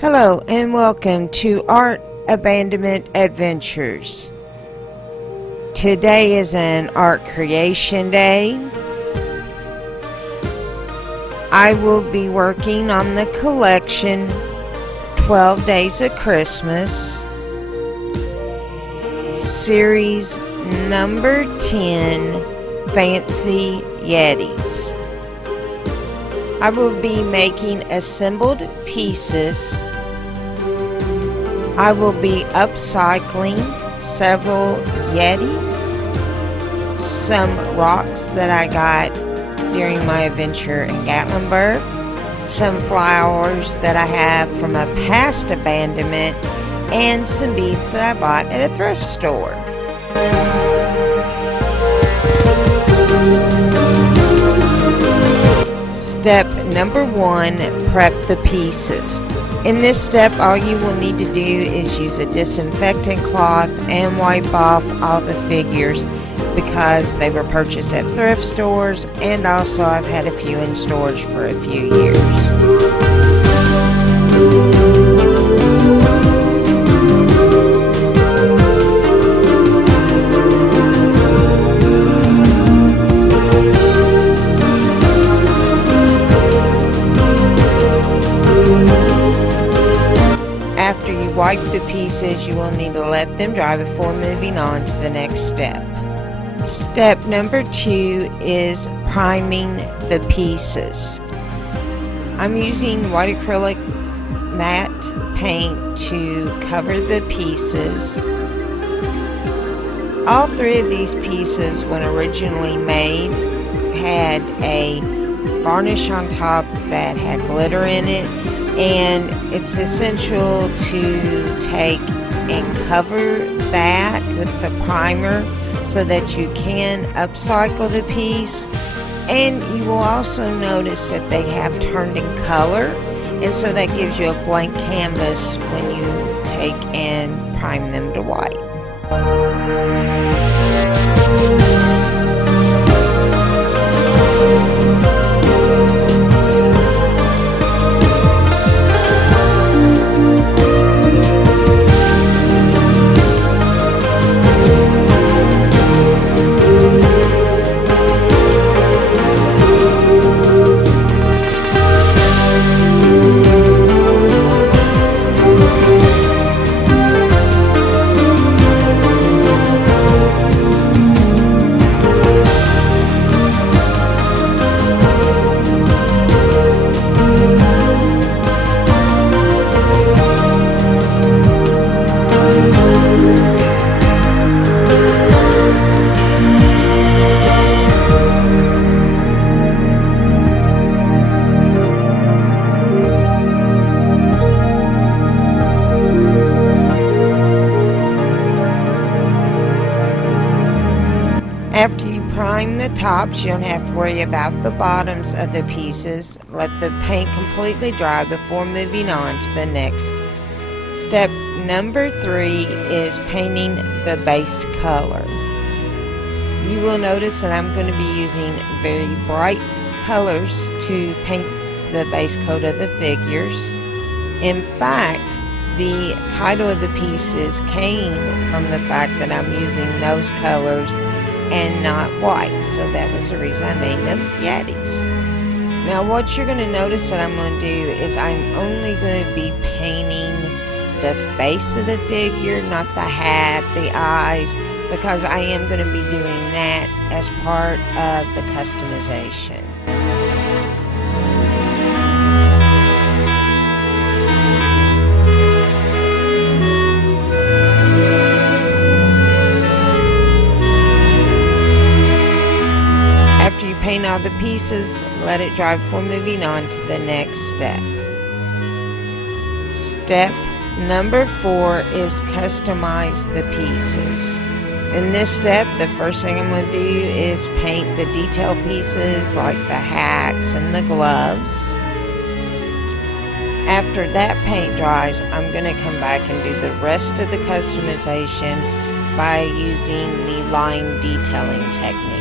Hello and welcome to Art Abandonment Adventures. Today is an art creation day. I will be working on the collection 12 Days of Christmas, series number 10, Fancy Yetis. I will be making assembled pieces. I will be upcycling several Yetis, some rocks that I got during my adventure in Gatlinburg, some flowers that I have from a past abandonment, and some beads that I bought at a thrift store. Step number 1, prep the pieces. In this step, all you will need to do is use a disinfectant cloth and wipe off all the figures because they were purchased at thrift stores, and also I've had a few in storage for a few years. After you wipe the pieces, you will need to let them dry before moving on to the next step. Step number 2 is priming the pieces. I'm using white acrylic matte paint to cover the pieces. All 3 of these pieces, when originally made, had a varnish on top that had glitter in it, and it's essential to take and cover that with the primer so that you can upcycle the piece. And you will also notice that they have turned in color, and so that gives you a blank canvas when you take and prime them to white. After you prime the tops, you don't have to worry about the bottoms of the pieces. Let the paint completely dry before moving on to the next. Step number 3 is painting the base color. You will notice that I'm going to be using very bright colors to paint the base coat of the figures. In fact, the title of the pieces came from the fact that I'm using those colors and not white, so that was the reason I named them Yetis. Now what you're going to notice that I'm going to do is I'm only going to be painting the base of the figure, not the hat, the eyes, because I am going to be doing that as part of the customization. Paint all the pieces, let it dry before moving on to the next step. Step number 4 is customize the pieces. In this step, the first thing I'm going to do is paint the detail pieces like the hats and the gloves. After that paint dries, I'm going to come back and do the rest of the customization by using the line detailing technique.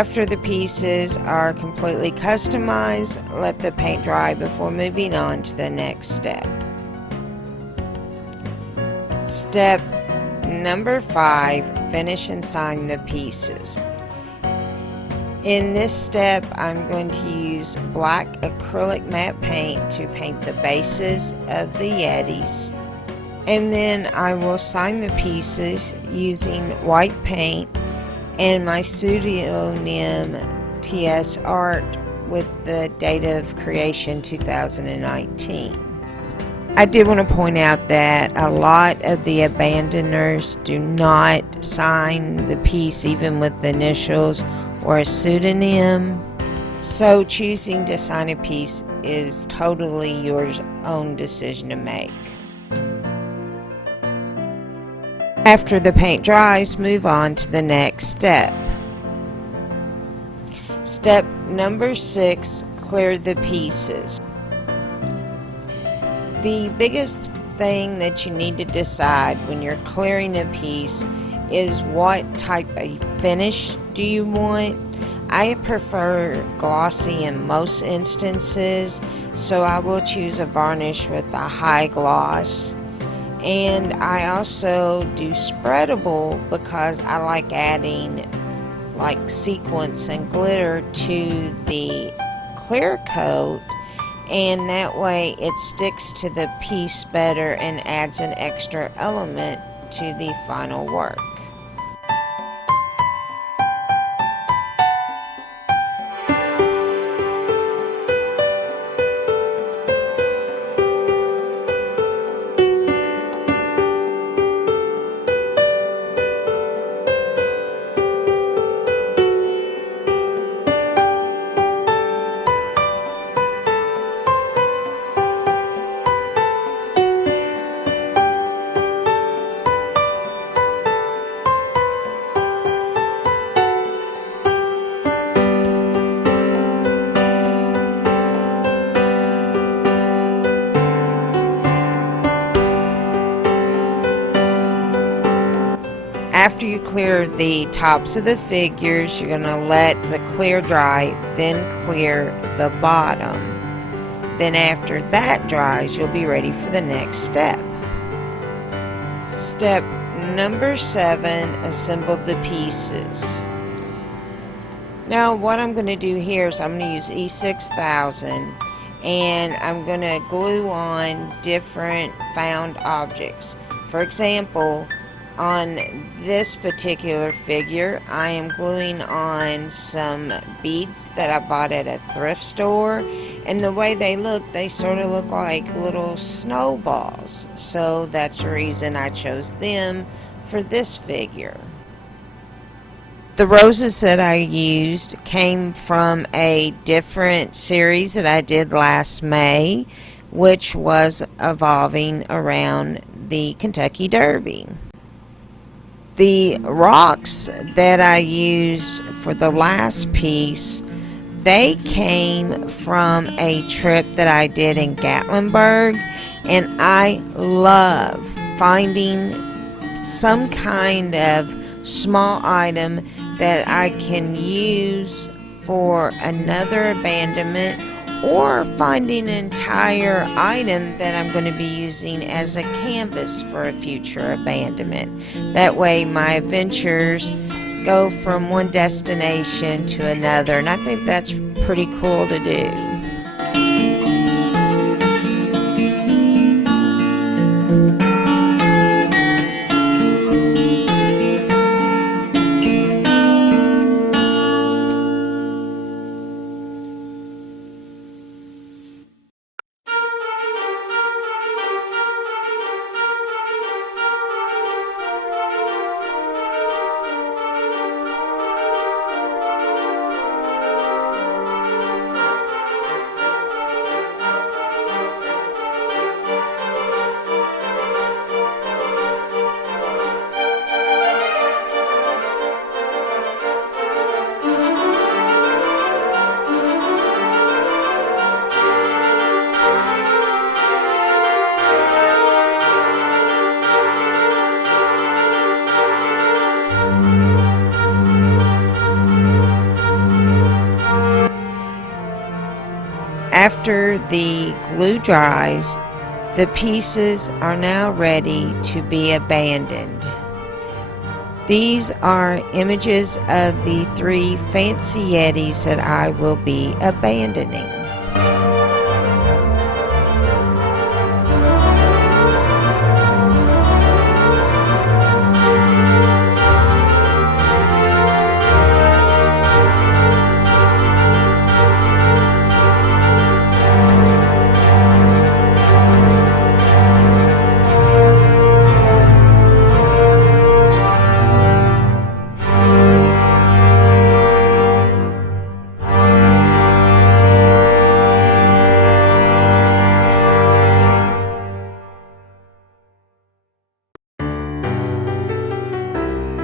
After the pieces are completely customized, let the paint dry before moving on to the next step. Step number 5, finish and sign the pieces. In this step, I'm going to use black acrylic matte paint to paint the bases of the Yetis. And then I will sign the pieces using white paint and my pseudonym TSart with the date of creation 2019. I did want to point out that a lot of the abandoners do not sign the piece even with the initials or a pseudonym, so choosing to sign a piece is totally your own decision to make. After the paint dries, move on to the next step. Step number 6, clear the pieces. The biggest thing that you need to decide when you're clearing a piece is what type of finish do you want. I prefer glossy in most instances, so I will choose a varnish with a high gloss. And I also do spreadable because I like adding like sequins and glitter to the clear coat, and that way it sticks to the piece better and adds an extra element to the final work. After you clear the tops of the figures, you're going to let the clear dry, then clear the bottom. Then after that dries, you'll be ready for the next step. Step number 7, assemble the pieces. Now what I'm going to do here is I'm going to use E6000 and I'm going to glue on different found objects. For example, on this particular figure, I am gluing on some beads that I bought at a thrift store, and the way they look, they sort of look like little snowballs, so that's the reason I chose them for this figure. The roses that I used came from a different series that I did last May, which was evolving around the Kentucky Derby. The rocks that I used for the last piece, they came from a trip that I did in Gatlinburg, and I love finding some kind of small item that I can use for another abandonment, or finding an entire item that I'm going to be using as a canvas for a future abandonment. That way my adventures go from one destination to another, and I think that's pretty cool to do. After the glue dries, the pieces are now ready to be abandoned. These are images of the 3 fancy Yetis that I will be abandoning.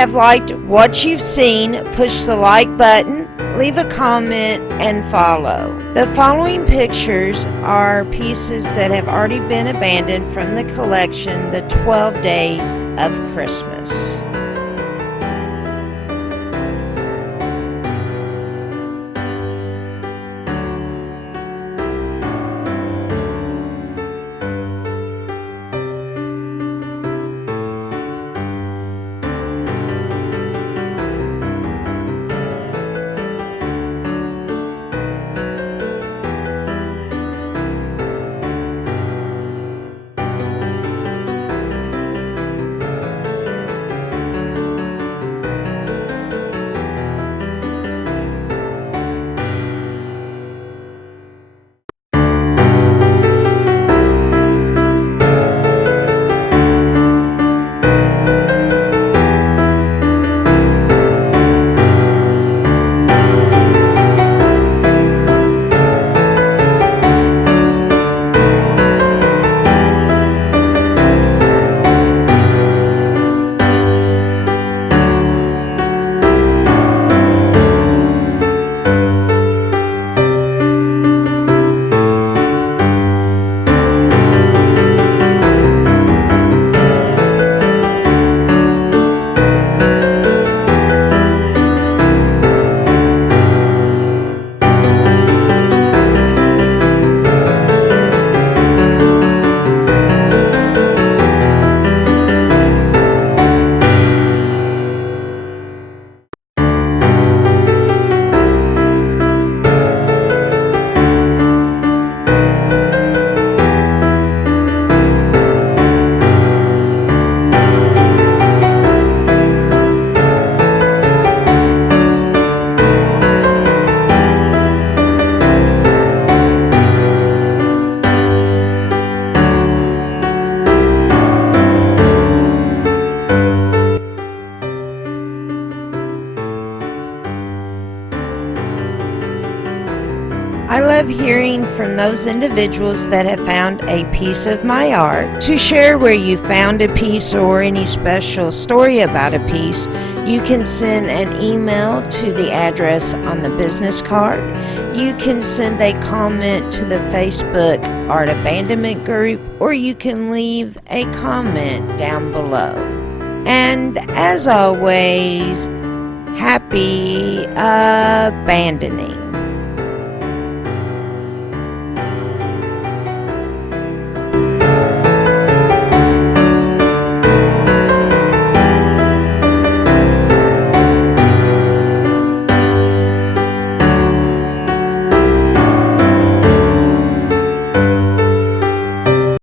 Have liked what you've seen, push the like button, leave a comment, and follow. The following pictures are pieces that have already been abandoned from the collection, The 12 Days of Christmas. I love hearing from those individuals that have found a piece of my art. To share where you found a piece or any special story about a piece, you can send an email to the address on the business card. You can send a comment to the Facebook Art Abandonment group, or you can leave a comment down below. And as always, happy abandoning.